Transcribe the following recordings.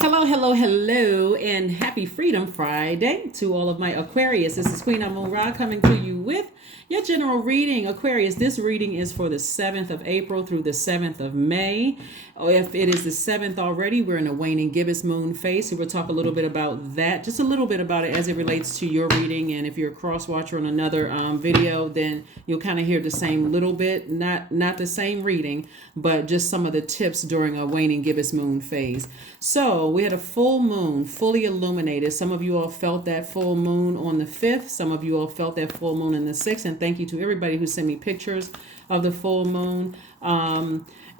Hello, hello, hello, and happy Freedom Friday to all of my Aquarius. This is Queen Moon Ra coming to you with your general reading. Aquarius, this reading is for the 7th of April through the 7th of May. If it is the 7th already, we're in a waning gibbous moon phase. So we'll talk a little bit about that, just a little bit about it as it relates to your reading. And if you're a cross watcher on another video, then you'll kind of hear the same little bit, not the same reading, but just some of the tips during a waning gibbous moon phase. So we had a full moon, fully illuminated. Some of you all felt that full moon on the 5th. Some of you all felt that full moon on the 6th. And thank you to everybody who sent me pictures of the full moon.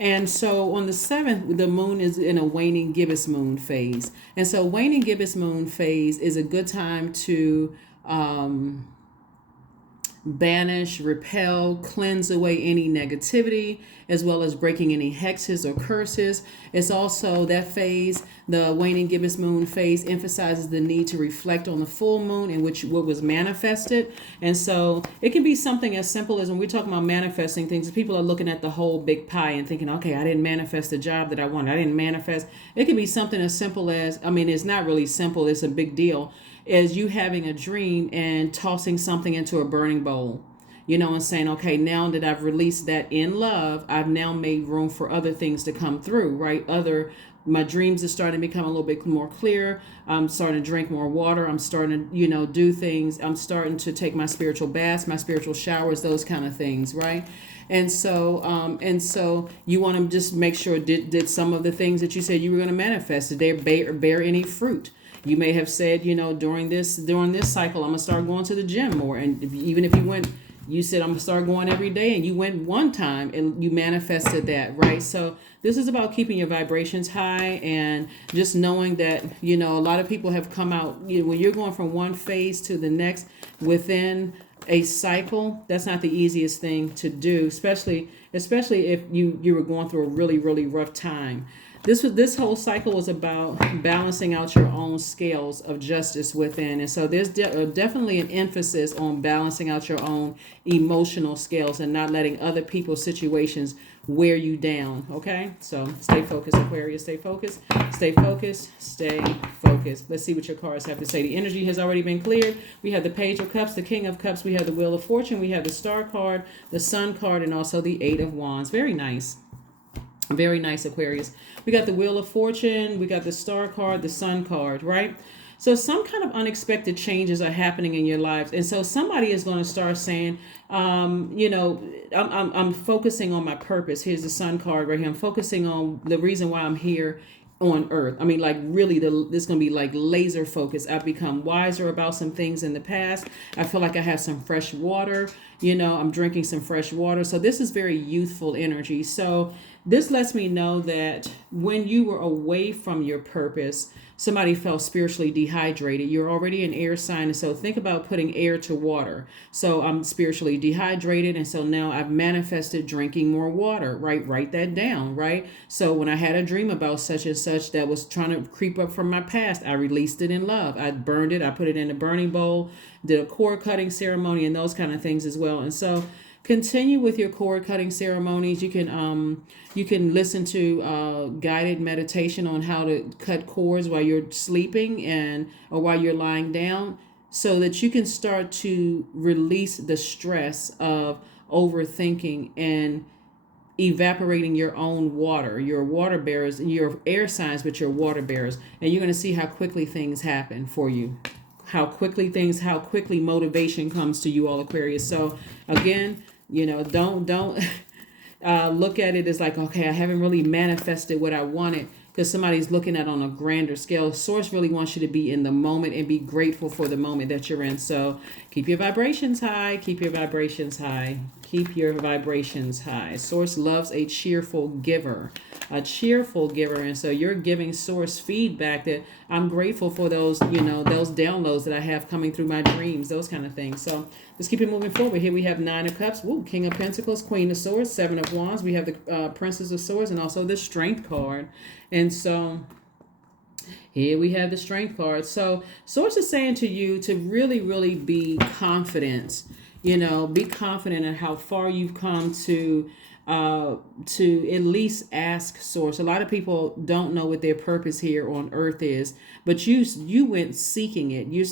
And so on the 7th, the moon is in a waning gibbous moon phase. And so waning gibbous moon phase is a good time to banish, repel, cleanse away any negativity, as well as breaking any hexes or curses. It's also that phase, the waning gibbous moon phase, emphasizes the need to reflect on the full moon in which what was manifested. And so it can be something as simple as when we're talking about manifesting things, people are looking at the whole big pie and thinking, okay, I didn't manifest the job that I wanted. I didn't manifest. It can be something as simple as, it's not really simple. It's a big deal. Is you having a dream and tossing something into a burning bowl, and saying, okay, now that I've released that in love, I've now made room for other things to come through, right? My dreams are starting to become a little bit more clear. I'm starting to drink more water. I'm starting to, do things. I'm starting to take my spiritual baths, my spiritual showers, those kind of things, right? And so you want to just make sure, did some of the things that you said you were going to manifest, did they bear any fruit? You may have said, during this cycle, I'm going to start going to the gym more. And even if you said, I'm going to start going every day, and you went one time and you manifested that, right? So this is about keeping your vibrations high and just knowing that, a lot of people have come out, when you're going from one phase to the next within a cycle, that's not the easiest thing to do, especially if you were going through a really, really rough time. This whole cycle was about balancing out your own scales of justice within. And so there's definitely an emphasis on balancing out your own emotional scales and not letting other people's situations wear you down. Okay? So stay focused, Aquarius. Stay focused. Stay focused. Stay focused. Let's see what your cards have to say. The energy has already been cleared. We have the Page of Cups, the King of Cups. We have the Wheel of Fortune. We have the Star card, the Sun card, and also the Eight of Wands. Very nice. Very nice, Aquarius. We got the Wheel of Fortune. We got the Star card, the Sun card, right? So some kind of unexpected changes are happening in your lives. And so somebody is going to start saying, I'm focusing on my purpose. Here's the Sun card right here. I'm focusing on the reason why I'm here on earth. Really, this is going to be like laser focus. I've become wiser about some things in the past. I feel like I have some fresh water. I'm drinking some fresh water. So this is very youthful energy. So this lets me know that when you were away from your purpose, somebody felt spiritually dehydrated. You're already an air sign, and so think about putting air to water. So I'm spiritually dehydrated, and so now I've manifested drinking more water, right? Write that down, right? So when I had a dream about such and such that was trying to creep up from my past, I released it in love. I burned it. I put it in a burning bowl, did a cord cutting ceremony, and those kind of things as well. And so continue with your cord cutting ceremonies. You can listen to guided meditation on how to cut cords while you're sleeping or while you're lying down, so that you can start to release the stress of overthinking and evaporating your own water, your water bearers, your air signs, but your water bearers. And you're going to see how quickly things happen for you. How quickly motivation comes to you all, Aquarius. So again, don't look at it as like, okay, I haven't really manifested what I wanted, because somebody's looking at on a grander scale. Source really wants you to be in the moment and be grateful for the moment that you're in. So keep your vibrations high. Keep your vibrations high. Keep your vibrations high. Source loves a cheerful giver. A cheerful giver. And so you're giving Source feedback that I'm grateful for those downloads that I have coming through my dreams, those kind of things. So let's keep it moving forward. Here we have Nine of Cups, King of Pentacles, Queen of Swords, Seven of Wands. We have the Princess of Swords, and also the Strength card. And so here we have the Strength card. So Source is saying to you to really, really be confident. Be confident in how far you've come to to at least ask source. A lot of people don't know what their purpose here on earth is, but you went seeking it.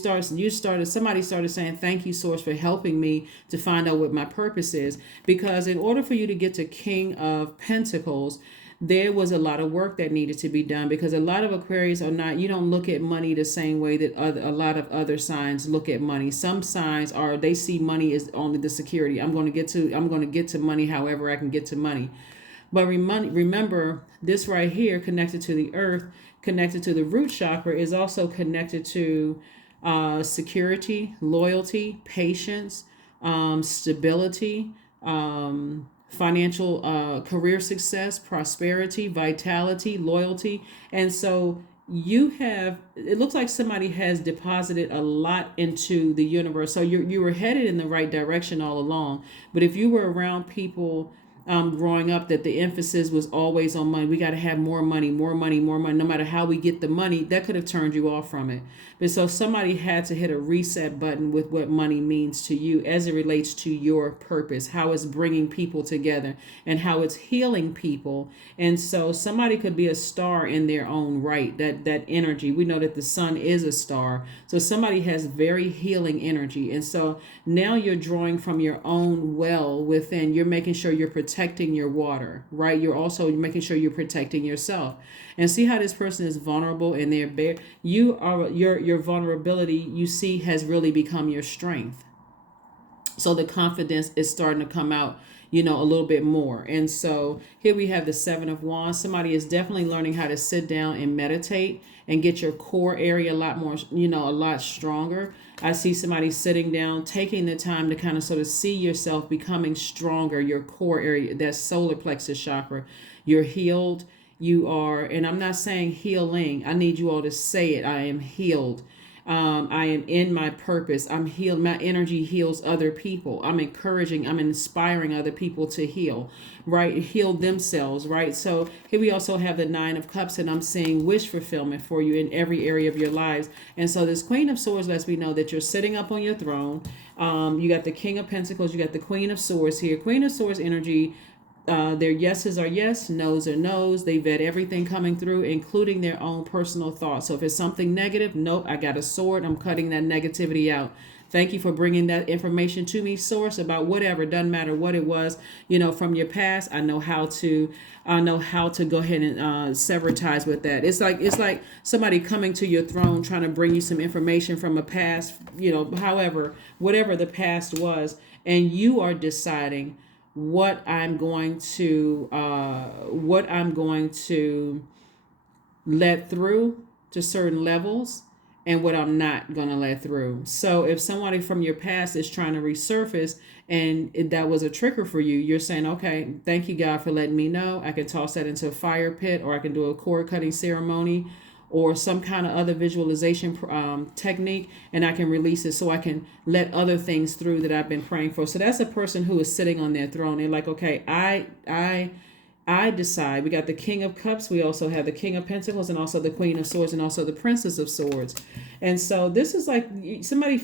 Somebody started saying, thank you, source, for helping me to find out what my purpose is. Because in order for you to get to King of Pentacles, there was a lot of work that needed to be done, because a lot of Aquarius are not, you don't look at money the same way that a lot of other signs look at money. Some signs are, they see money as only the security. I'm going to get to money however I can get to money. But remember, this right here, connected to the earth, connected to the root chakra, is also connected to security, loyalty, patience, stability, financial, career success, prosperity, vitality, loyalty. And so it looks like somebody has deposited a lot into the universe. So you were headed in the right direction all along. But if you were around people growing up that the emphasis was always on money, we got to have more money, more money, more money, no matter how we get the money, that could have turned you off from it. But so somebody had to hit a reset button with what money means to you as it relates to your purpose, how it's bringing people together and how it's healing people. And so somebody could be a star in their own right, that energy. We know that the sun is a star. So somebody has very healing energy. And so now you're drawing from your own well within. You're making sure you're protecting your water, right? You're also making sure you're protecting yourself. And see how this person is vulnerable and they're bare. Your vulnerability, you see, has really become your strength. So the confidence is starting to come out, a little bit more. And so here we have the Seven of Wands. Somebody is definitely learning how to sit down and meditate and get your core area a lot more, a lot stronger. I see somebody sitting down, taking the time to kind of sort of see yourself becoming stronger, your core area, that solar plexus chakra. You're healed. You are, and I'm not saying healing. I need you all to say it. I am healed. I am in my purpose. I'm healed. My energy heals other people. I'm inspiring other people to heal, right? Heal themselves, right? So here we also have the Nine of Cups, and I'm seeing wish fulfillment for you in every area of your lives. And so this Queen of Swords lets me know that you're sitting up on your throne. You got the King of Pentacles. You got the Queen of Swords here. Queen of Swords energy. Their yeses are yes, no's are no's. They vet everything coming through, including their own personal thoughts. So if it's something negative, nope, I got a sword. I'm cutting that negativity out. Thank you for bringing that information to me, source, about whatever. Doesn't matter what it was, from your past. I know how to go ahead and sever ties with that. It's like somebody coming to your throne trying to bring you some information from a past, however, whatever the past was, and you are deciding what I'm going to let through to certain levels and what I'm not going to let through. So if somebody from your past is trying to resurface and that was a trigger for you, you're saying, okay, thank you, God, for letting me know. I can toss that into a fire pit, or I can do a cord cutting ceremony or some kind of other visualization technique, and I can release it so I can let other things through that I've been praying for. So that's a person who is sitting on their throne. They're like, okay, I decide. We got the King of Cups. We also have the King of Pentacles, and also the Queen of Swords, and also the Princess of Swords. And so this is like somebody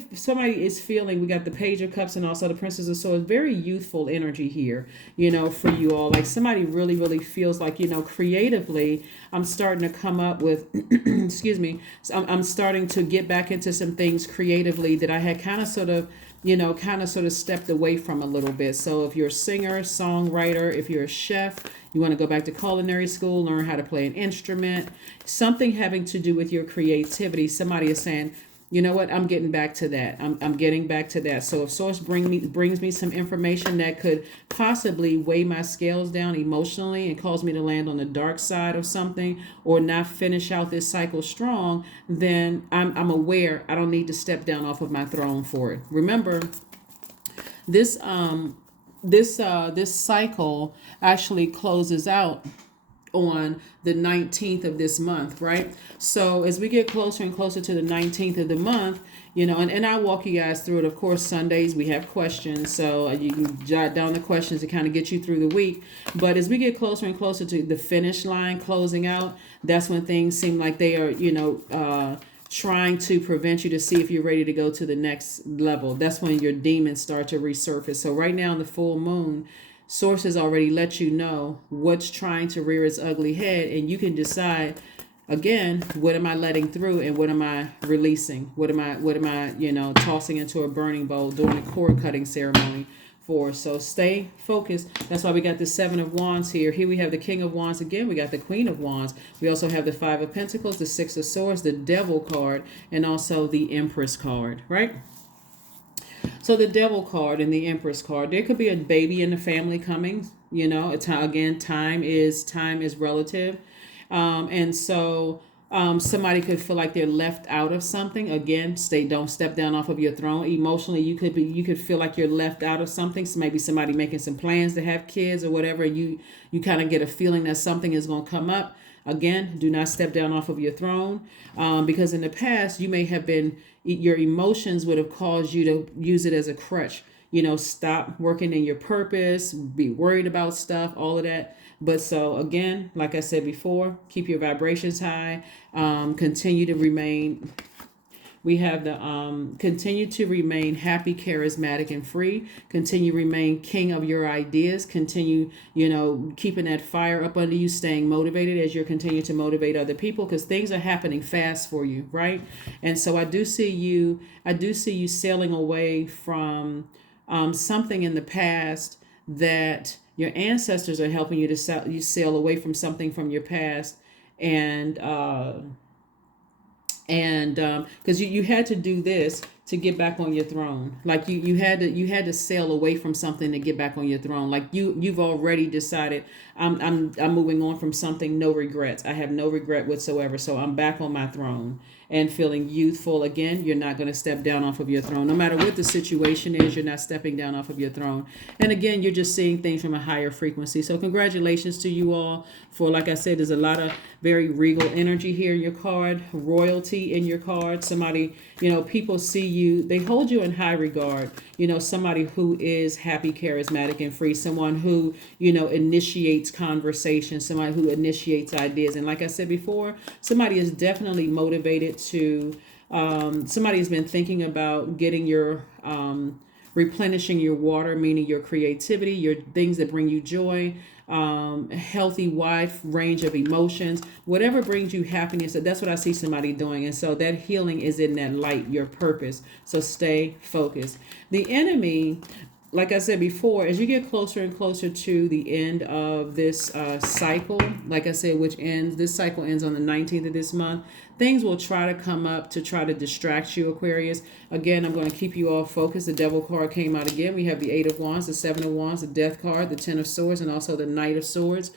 is feeling, we got the Page of Cups and also the Princess of Swords, very youthful energy here, for you all. Like somebody really, really feels like, creatively, I'm starting to come up with, excuse me, I'm starting to get back into some things creatively that I had kind of sort of stepped away from a little bit. So if you're a singer, songwriter, if you're a chef, you want to go back to culinary school, learn how to play an instrument, something having to do with your creativity. Somebody is saying, you know what, I'm getting back to that. I'm getting back to that. So if source brings me some information that could possibly weigh my scales down emotionally and cause me to land on the dark side of something or not finish out this cycle strong, then I'm aware I don't need to step down off of my throne for it. Remember, this cycle actually closes out on the 19th of this month, right? So as we get closer and closer to the 19th of the month, and I'll walk you guys through it. Of course, Sundays we have questions, so you can jot down the questions to kind of get you through the week. But as we get closer and closer to the finish line closing out, that's when things seem like they are, trying to prevent you to see if you're ready to go to the next level. That's when your demons start to resurface. So right now in the full moon, Source has already let you know what's trying to rear its ugly head, and you can decide again, what am I letting through and what am I releasing? What am I, tossing into a burning bowl, doing a cord cutting ceremony for? So stay focused. That's why we got the Seven of Wands here. Here we have the King of Wands again. We got the Queen of Wands. We also have the Five of Pentacles, the Six of Swords, the Devil card, and also the Empress card, right? So the Devil card and the Empress card, there could be a baby in the family coming. Again, time is relative. And so somebody could feel like they're left out of something. Again, don't step down off of your throne. Emotionally, you could feel like you're left out of something. So maybe somebody making some plans to have kids or whatever. You kind of get a feeling that something is going to come up. Again, do not step down off of your throne, because in the past you may have been, your emotions would have caused you to use it as a crutch. Stop working in your purpose, be worried about stuff, all of that. But so again, like I said before, keep your vibrations high. Continue to remain. We have the continue to remain happy, charismatic, and free. Continue to remain king of your ideas. Continue, keeping that fire up under you, staying motivated as you continue to motivate other people, because things are happening fast for you, right? And so I do see you sailing away from something in the past that your ancestors are helping you to sail away from something from your past, and because you had to do this to get back on your throne. Like you had to sail away from something to get back on your throne. Like you've already decided, I'm moving on from something, no regrets. I have no regret whatsoever. So I'm back on my throne and feeling youthful again. You're not going to step down off of your throne. No matter what the situation is, you're not stepping down off of your throne. And again, you're just seeing things from a higher frequency. So congratulations to you all for, like I said, there's a lot of very regal energy here in your card, royalty in your card. Somebody, people see you, they hold you in high regard. Somebody who is happy, charismatic, and free. Someone who, initiates conversation. Somebody who initiates ideas. And like I said before, somebody is definitely motivated to, somebody has been thinking about getting your, replenishing your water, meaning your creativity, your things that bring you joy, healthy, wide range of emotions, whatever brings you happiness. That's what I see somebody doing. And so that healing is in that light, your purpose. So stay focused. The enemy, like I said before, as you get closer and closer to the end of this cycle, like I said, this cycle ends on the 19th of this month, things will try to come up to try to distract you, Aquarius. Again, I'm going to keep you all focused. The Devil card came out again. We have the Eight of Wands, the Seven of Wands, the Death card, the Ten of Swords, and also the Knight of Swords.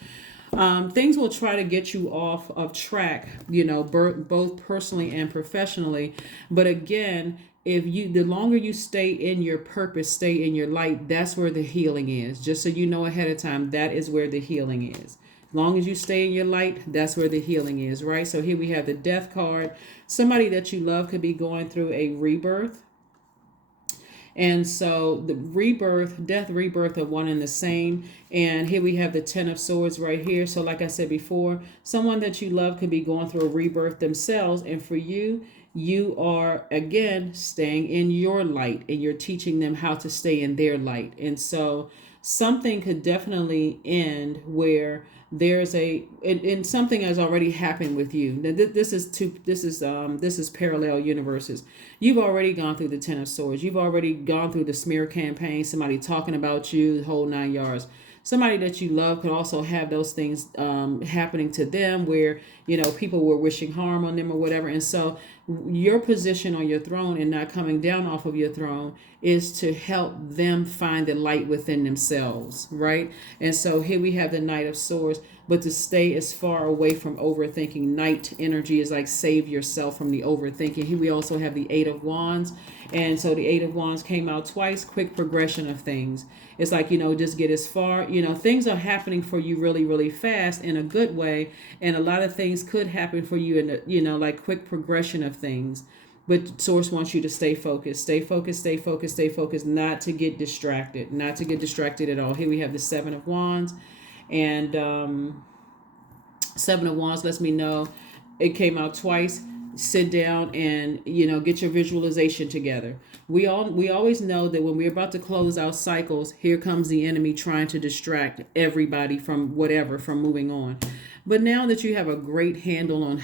Things will try to get you off of track, both personally and professionally. But again, the longer you stay in your purpose, stay in your light, that's where the healing is. Just so you know ahead of time, that is where the healing is. As long as you stay in your light, that's where the healing is, right? So here we have the Death card. Somebody that you love could be going through a rebirth. And so the death, rebirth are one and the same. And here we have the Ten of Swords right here. So like I said before, someone that you love could be going through a rebirth themselves. And for you, you are, again, staying in your light, and you're teaching them how to stay in their light. And so something could definitely end where and something has already happened with you. Now, this is parallel universes. You've already gone through the Ten of Swords. You've already gone through the smear campaign, somebody talking about you, the whole 9 yards. Somebody that you love could also have those things happening to them where, people were wishing harm on them or whatever. And so your position on your throne and not coming down off of your throne is to help them find the light within themselves, right? And so here we have the Knight of Swords, but to stay as far away from overthinking. Knight energy is like save yourself from the overthinking. Here we also have the Eight of Wands. And so the Eight of Wands came out twice, quick progression of things. It's like, just get as far, things are happening for you really, really fast in a good way. And a lot of things could happen for you in like quick progression of things. But Source wants you to stay focused, stay focused, stay focused, stay focused, not to get distracted at all. Here we have the Seven of Wands. And Seven of Wands lets me know it came out twice. sit down and get your visualization together. We always know that when we're about to close out cycles, here comes the enemy trying to distract everybody from whatever, from moving on. But now that you have a great handle on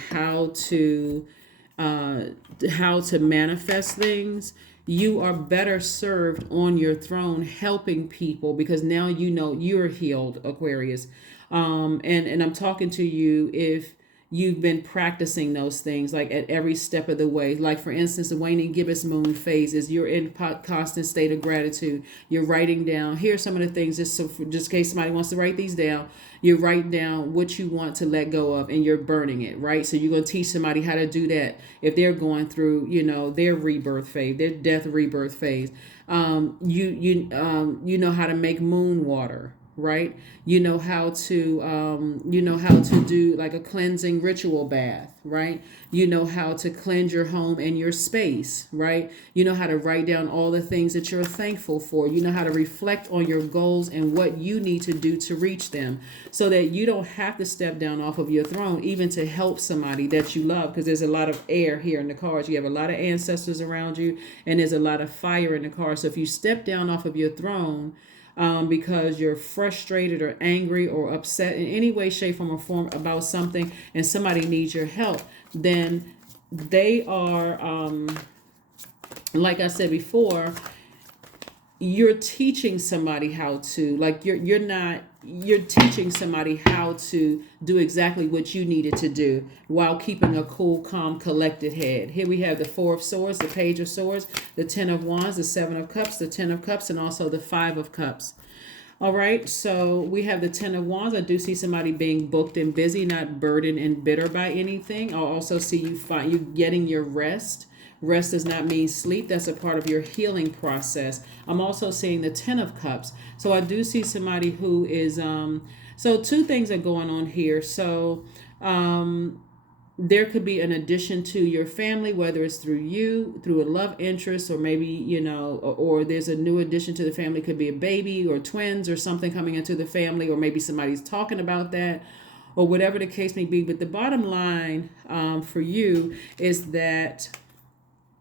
uh, how to manifest things, you are better served on your throne helping people, because now you're healed, Aquarius. And I'm talking to you if you've been practicing those things like at every step of the way. Like for instance, the waning gibbous moon phase is you're in constant state of gratitude. You're writing down, here's some of the things, just in case somebody wants to write these down. You're writing down what you want to let go of and you're burning it, right? So you're going to teach somebody how to do that if they're going through, their rebirth phase, their death rebirth phase. You know how to make moon water, right? You know how to do like a cleansing ritual bath, right? You know how to cleanse your home and your space, right? You know how to write down all the things that you're thankful for. You know how to reflect on your goals and what you need to do to reach them, so that you don't have to step down off of your throne even to help somebody that you love, because there's a lot of air here in the cards. You have a lot of ancestors around you and there's a lot of fire in the cards. So if you step down off of your throne because you're frustrated or angry or upset in any way, shape, form, or form about something, and somebody needs your help, then they are, like I said before, you're teaching somebody how to, like you're teaching somebody how to do exactly what you needed to do while keeping a cool, calm, collected head. Here we have the Four of Swords, the Page of Swords, the Ten of Wands, the Seven of Cups, the Ten of Cups, and also the Five of Cups. All right, so we have the Ten of Wands. I do see somebody being booked and busy, not burdened and bitter by anything. I'll also see you getting your rest. Rest does not mean sleep. That's a part of your healing process. I'm also seeing the Ten of Cups. So I do see somebody who is, so two things are going on here. So there could be an addition to your family, whether it's through you, through a love interest, or maybe, or there's a new addition to the family. Could be a baby or twins or something coming into the family, or maybe somebody's talking about that, or whatever the case may be. But the bottom line for you is that,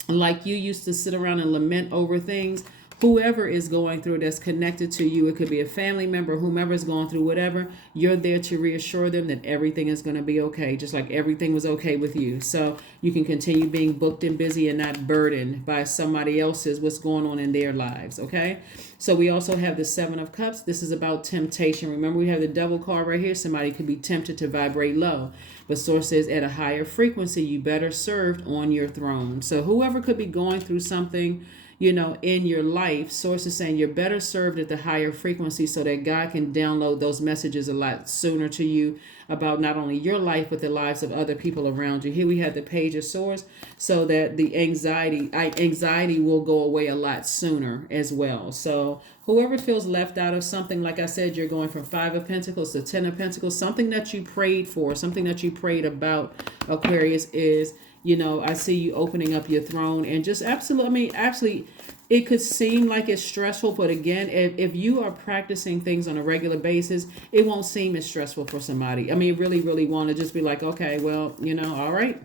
like you used to sit around and lament over things, whoever is going through that's connected to you, it could be a family member, whomever is going through whatever, you're there to reassure them that everything is going to be okay, just like everything was okay with you. So you can continue being booked and busy and not burdened by somebody else's, what's going on in their lives, okay? So we also have the Seven of Cups. This is about temptation. Remember, we have the Devil card right here. Somebody could be tempted to vibrate low. But Source says at a higher frequency, you better served on your throne. So whoever could be going through something, in your life, Source is saying you're better served at the higher frequency, so that God can download those messages a lot sooner to you about not only your life, but the lives of other people around you. Here we have the Page of Swords, so that the anxiety will go away a lot sooner as well. So whoever feels left out of something, like I said, you're going from Five of Pentacles to Ten of Pentacles, something that you prayed for, something that you prayed about, Aquarius, is, I see you opening up your throne and just actually, it could seem like it's stressful, but again, if you are practicing things on a regular basis, it won't seem as stressful for somebody. Really, really want to just be like, okay, well, all right.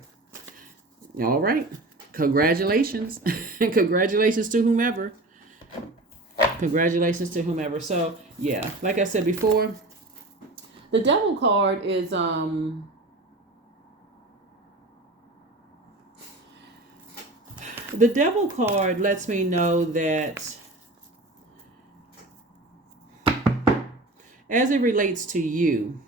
Congratulations. Congratulations to whomever. Congratulations to whomever. So yeah, like I said before, the Devil card is, the Devil card lets me know that as it relates to you,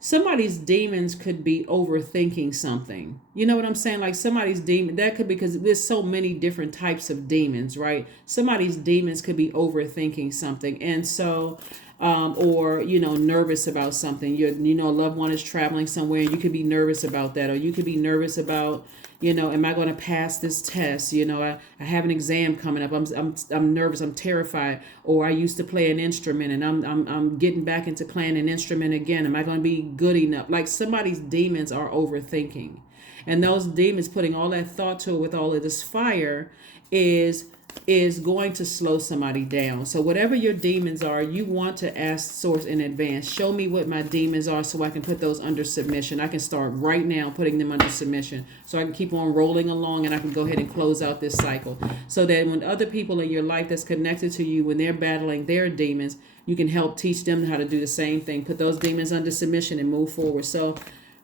somebody's demons could be overthinking something. You know what I'm saying? Like somebody's demon, that could be, because there's so many different types of demons, right? Somebody's demons could be overthinking something. And so, or, nervous about something. A loved one is traveling somewhere and you could be nervous about that. Or you could be nervous about, am I going to pass this test? I have an exam coming up. I'm nervous. I'm terrified. Or I used to play an instrument and I'm getting back into playing an instrument again. Am I going to be good enough? Like somebody's demons are overthinking, and those demons putting all that thought to it with all of this fire is is going to slow somebody down. So whatever your demons are, you want to ask source in advance, show me what my demons are so I can put those under submission. I can start right now putting them under submission so I can keep on rolling along, and I can go ahead and close out this cycle, so that when other people in your life that's connected to you, when they're battling their demons, you can help teach them how to do the same thing. Put those demons under submission and move forward. So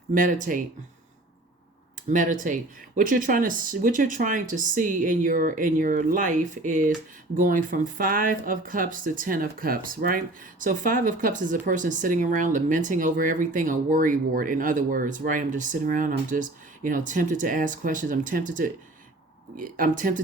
meditate. What you're trying to see in your life is going from 5 of cups to 10 of cups, right? So 5 of cups is a person sitting around lamenting over everything, a worry ward, in other words, right? I'm just sitting around, I'm just tempted to ask questions, I'm tempted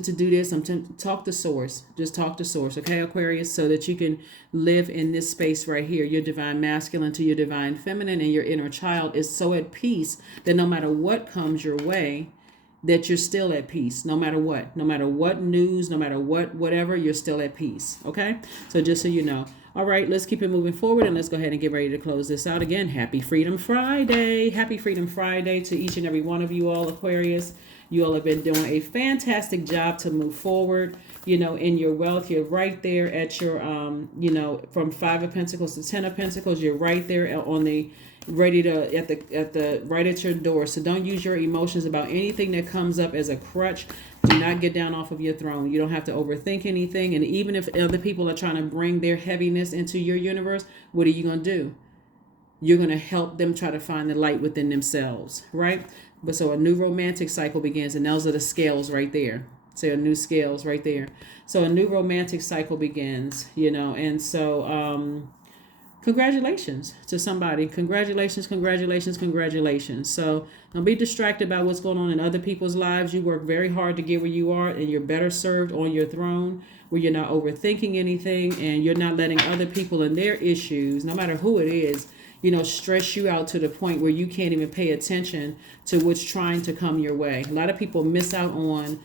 to do this. Talk to source. Just talk to source, okay, Aquarius, so that you can live in this space right here. Your divine masculine to your divine feminine, and your inner child is so at peace that no matter what comes your way, that you're still at peace. No matter what news, no matter whatever, you're still at peace, okay? So just so you know. All right, let's keep it moving forward, and let's go ahead and get ready to close this out. Again, happy Freedom Friday. Happy Freedom Friday to each and every one of you all, Aquarius. You all have been doing a fantastic job to move forward, in your wealth. You're right there at your, from 5 of Pentacles to 10 of Pentacles. You're right there on the ready to right at your door. So don't use your emotions about anything that comes up as a crutch. Do not get down off of your throne. You don't have to overthink anything. And even if other people are trying to bring their heaviness into your universe, what are you going to do? You're going to help them try to find the light within themselves, right? But so a new romantic cycle begins, and those are the scales right there. So a new scales right there. So a new romantic cycle begins, and so congratulations to somebody. Congratulations. So don't be distracted by what's going on in other people's lives. You work very hard to get where you are, and you're better served on your throne, where you're not overthinking anything, and you're not letting other people and their issues, no matter who it is, stress you out to the point where you can't even pay attention to what's trying to come your way. A lot of people miss out on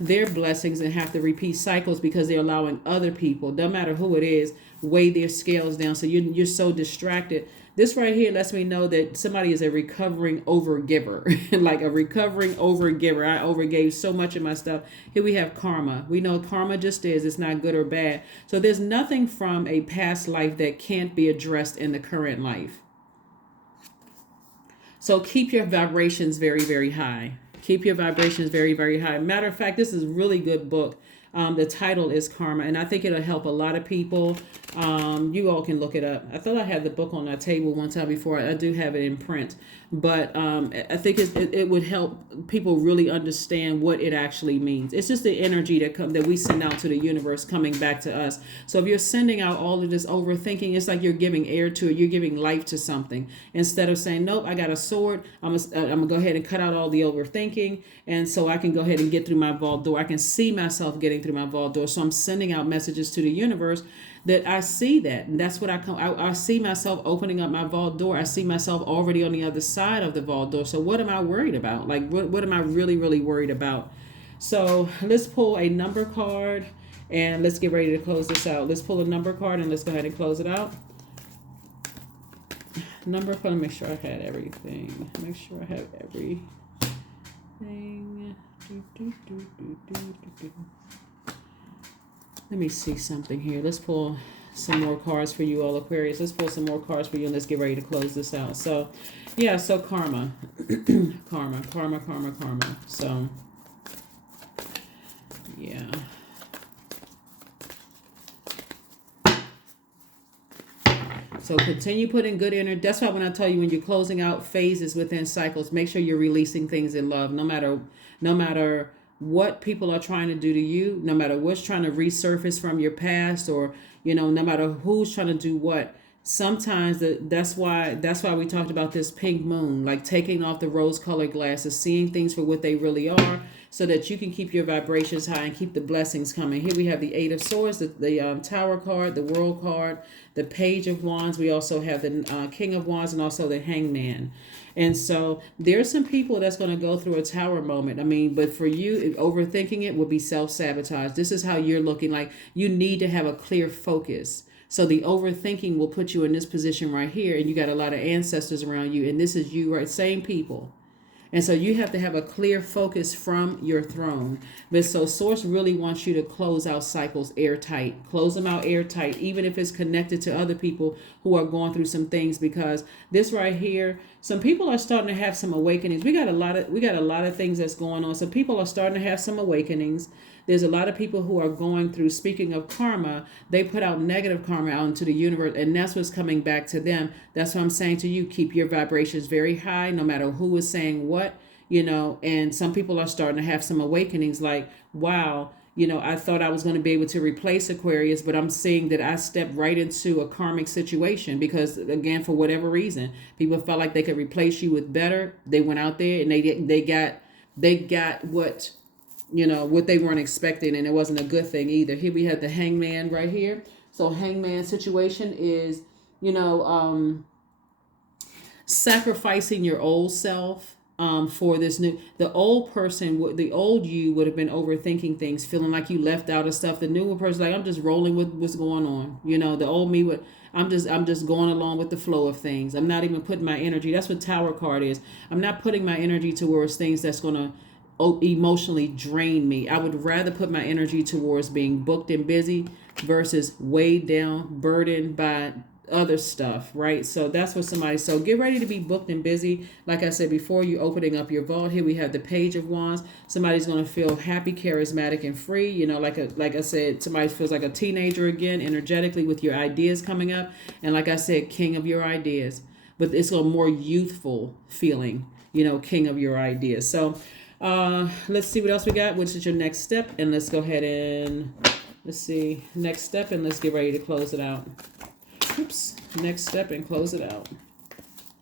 their blessings and have to repeat cycles because they're allowing other people, no matter who it is, weigh their scales down. So you're so distracted. This right here lets me know that somebody is a recovering overgiver, like a recovering overgiver. I overgave so much of my stuff. Here we have karma. We know karma just is. It's not good or bad. So there's nothing from a past life that can't be addressed in the current life. So keep your vibrations very, very high. Keep your vibrations very, very high. Matter of fact, this is a really good book. The title is Karma, and I think it'll help a lot of people. You all can look it up. I thought I had the book on my table one time before. I do have it in print, but I think it would help people really understand what it actually means. It's just the energy that we send out to the universe coming back to us. So if you're sending out all of this overthinking, it's like you're giving air to it. You're giving life to something. Instead of saying, nope, I got a sword. I'm gonna go ahead and cut out all the overthinking, and so I can go ahead and get through my vault door. I can see myself getting through my vault door. So I'm sending out messages to the universe that I see that. And that's what I see myself opening up my vault door. I see myself already on the other side of the vault door. So what am I worried about? Like, what am I really, really worried about? So let's pull a number card and let's get ready to close this out. Let's pull a number card and let's go ahead and close it out. Number card, make sure I had everything. Make sure I have everything. Let me see something here. Let's pull some more cards for you all, Aquarius. Let's pull some more cards for you and let's get ready to close this out. So, yeah, so karma. karma. So, yeah. So continue putting good energy. That's why when I tell you when you're closing out phases within cycles, make sure you're releasing things in love, no matter what people are trying to do to you, no matter what's trying to resurface from your past, or no matter who's trying to do what. Sometimes that's why we talked about this pink moon, like taking off the rose-colored glasses, seeing things for what they really are, so that you can keep your vibrations high and keep the blessings coming. Here we have the Eight of Swords, the Tower card, the World card, the Page of Wands. We also have the King of Wands and also the Hangman. And so there's some people that's going to go through a tower moment. I mean, but for you, overthinking it will be self-sabotage. This is how you're looking. Like, you need to have a clear focus. So the overthinking will put you in this position right here, and you got a lot of ancestors around you, and this is you, right? Same people. And so you have to have a clear focus from your throne. But so source really wants you to close out cycles airtight. Close them out airtight, even if it's connected to other people who are going through some things, because this right here, some people are starting to have some awakenings. We got a lot of things that's going on. So people are starting to have some awakenings. There's a lot of people who are going through, speaking of karma, they put out negative karma out into the universe, and that's what's coming back to them. That's what I'm saying to you. Keep your vibrations very high, no matter who is saying what, and some people are starting to have some awakenings like, wow, I thought I was going to be able to replace Aquarius, but I'm seeing that I stepped right into a karmic situation because, again, for whatever reason, people felt like they could replace you with better. They went out there and they got what they weren't expecting, and it wasn't a good thing either. Here we have the hangman right here. So hangman situation is, sacrificing your old self for this new. The old person, the old you would have been overthinking things, feeling like you left out of stuff. The newer person, like, I'm just rolling with what's going on. The old me would. I'm just going along with the flow of things. I'm not even putting my energy. That's what Tower card is. I'm not putting my energy towards things that's gonna emotionally drain me. I would rather put my energy towards being booked and busy versus weighed down, burdened by other stuff, right? So that's what so get ready to be booked and busy. Like I said before, you opening up your vault. Here we have the Page of Wands. Somebody's going to feel happy, charismatic, and free. Like I said, somebody feels like a teenager again, energetically, with your ideas coming up. And like I said, king of your ideas. But it's a more youthful feeling, king of your ideas. So let's see what else we got. Which is your next step? And let's go ahead and let's see next step, and let's get ready to close it out. Oops, next step and close it out.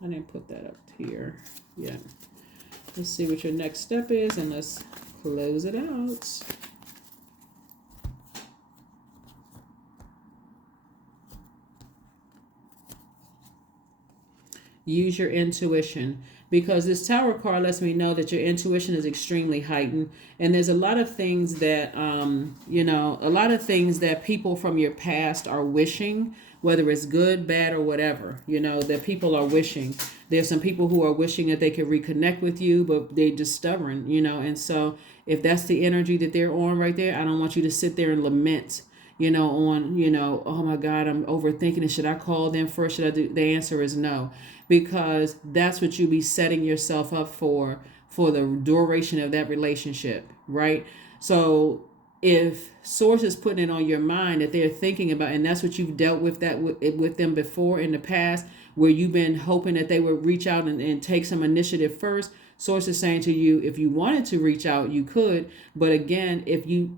I didn't put that up here. Yeah. Let's see what your next step is, and let's close it out. Use your intuition, because this Tower card lets me know that your intuition is extremely heightened, and there's a lot of things that a lot of things that people from your past are wishing, whether it's good, bad, or whatever, that people are wishing. There's some people who are wishing that they could reconnect with you, but they're just stubborn, and so if that's the energy that they're on right there, I don't want you to sit there and lament oh my God, I'm overthinking it. Should I call them first? Should I do? The answer is no, because that's what you'll be setting yourself up for the duration of that relationship, right? So if source is putting it on your mind that they're thinking about, and that's what you've dealt with with them before in the past, where you've been hoping that they would reach out and take some initiative first. Source is saying to you, if you wanted to reach out, you could. But again, if you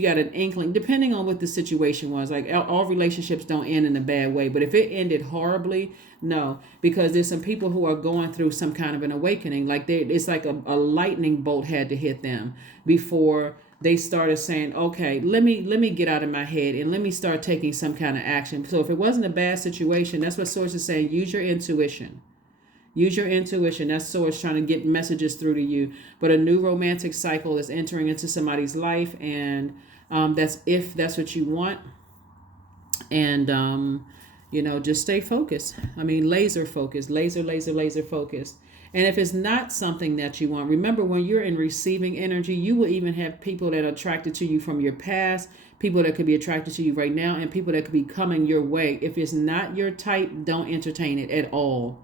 got an inkling, depending on what the situation was, like all relationships don't end in a bad way. But if it ended horribly, no, because there's some people who are going through some kind of an awakening. Like it's like a lightning bolt had to hit them before they started saying, okay, let me get out of my head and let me start taking some kind of action. So if it wasn't a bad situation, that's what Source is saying. Use your intuition. Use your intuition. That's Source trying to get messages through to you. But a new romantic cycle is entering into somebody's life, and that's if that's what you want. And just stay focused. I mean, laser focused, laser focused. And if it's not something that you want, remember, when you're in receiving energy, you will even have people that are attracted to you from your past, people that could be attracted to you right now, and people that could be coming your way. If it's not your type, don't entertain it at all.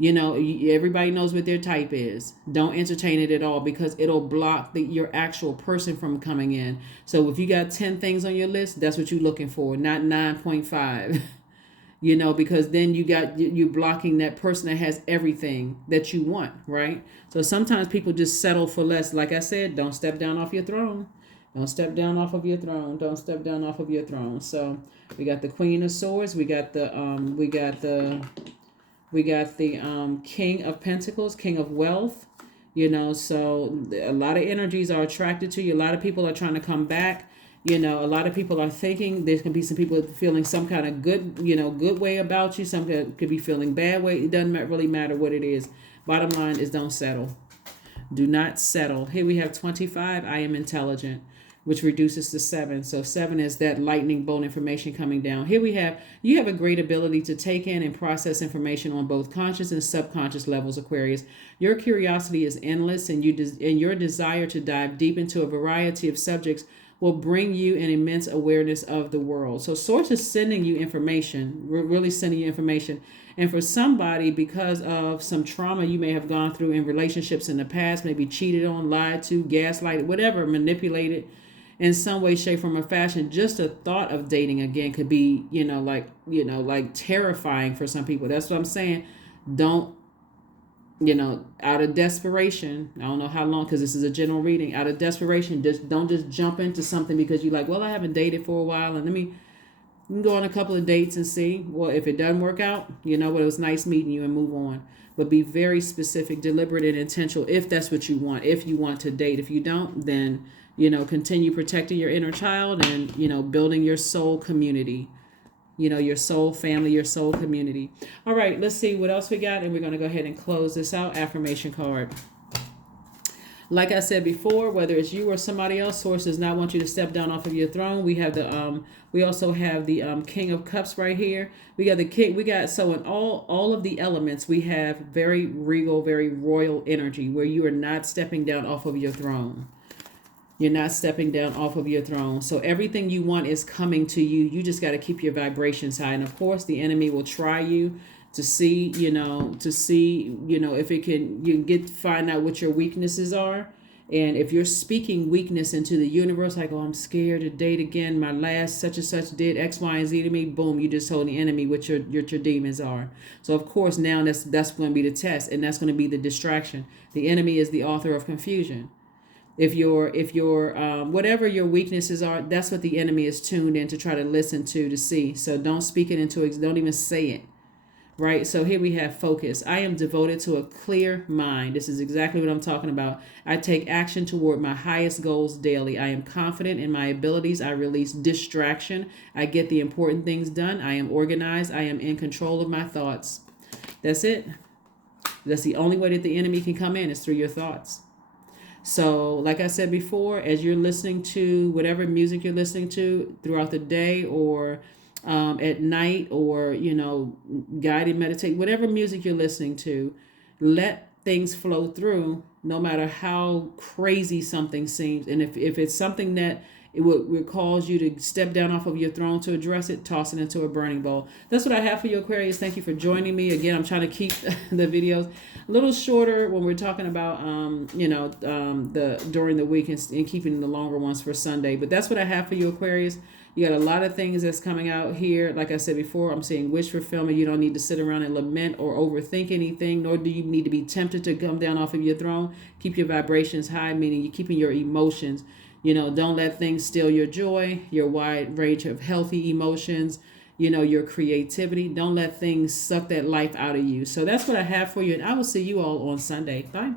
Everybody knows what their type is. Don't entertain it at all, because it'll block your actual person from coming in. So if you got 10 things on your list, that's what you're looking for, not 9.5. Because then you're blocking that person that has everything that you want, right? So sometimes people just settle for less. Like I said, don't step down off your throne. Don't step down off of your throne. Don't step down off of your throne. So we got the Queen of Swords. We got the King of Pentacles, King of Wealth. So a lot of energies are attracted to you. A lot of people are trying to come back. A lot of people are thinking there's going to be some people feeling some kind of good way about you. Some could be feeling bad way. It doesn't really matter what it is. Bottom line is, don't settle. Do not settle. Here we have 25. I am intelligent. which reduces to 7. So 7 is that lightning bolt information coming down. Here you have a great ability to take in and process information on both conscious and subconscious levels, Aquarius. Your curiosity is endless, and your desire to dive deep into a variety of subjects will bring you an immense awareness of the world. So Source is sending you information, really sending you information. And for somebody, because of some trauma you may have gone through in relationships in the past, maybe cheated on, lied to, gaslighted, whatever, manipulated in some way, shape, form, or fashion, just a thought of dating again could be, like terrifying for some people. That's what I'm saying. Don't, out of desperation, I don't know how long, because this is a general reading, out of desperation, don't just jump into something because you're like, well, I haven't dated for a while, and you can go on a couple of dates and see. Well, if it doesn't work out, it was nice meeting you, and move on. But be very specific, deliberate, and intentional if that's what you want. If you want to date. If you don't, then, continue protecting your inner child and, building your soul community. Your soul family, your soul community. All right, let's see what else we got. And we're going to go ahead and close this out. Affirmation card. Like I said before, whether it's you or somebody else, Source does not want you to step down off of your throne. We have we also have the King of Cups right here. We got the King. So in all of the elements, we have very regal, very royal energy where you are not stepping down off of your throne. You're not stepping down off of your throne. So everything you want is coming to you. You just got to keep your vibrations high. And of course, the enemy will try you to see, if it can, find out what your weaknesses are. And if you're speaking weakness into the universe, like, oh, I'm scared to date again. My last such and such did X, Y, and Z to me. Boom, you just told the enemy what your demons are. So of course, now that's going to be the test, and that's going to be the distraction. The enemy is the author of confusion. If you're whatever your weaknesses are, that's what the enemy is tuned in to try to listen to see. So don't speak it into, don't even say it. Right? So here we have focus. I am devoted to a clear mind. This is exactly what I'm talking about. I take action toward my highest goals daily. I am confident in my abilities. I release distraction. I get the important things done. I am organized. I am in control of my thoughts. That's it. That's the only way that the enemy can come in, is through your thoughts. So like I said before, as you're listening to whatever music you're listening to throughout the day, or at night, or, guided meditate, whatever music you're listening to, let things flow through, no matter how crazy something seems. And if it's something that it would cause you to step down off of your throne to address it, toss it into a burning bowl. That's what I have for you, Aquarius. Thank you for joining me. Again, I'm trying to keep the videos a little shorter when we're talking about, during the week, and keeping the longer ones for Sunday. But that's what I have for you, Aquarius. You got a lot of things that's coming out here. Like I said before, I'm seeing wish fulfillment. You don't need to sit around and lament or overthink anything, nor do you need to be tempted to come down off of your throne. Keep your vibrations high, meaning you're keeping your emotions. Don't let things steal your joy, your wide range of healthy emotions, your creativity. Don't let things suck that life out of you. So that's what I have for you. And I will see you all on Sunday. Bye.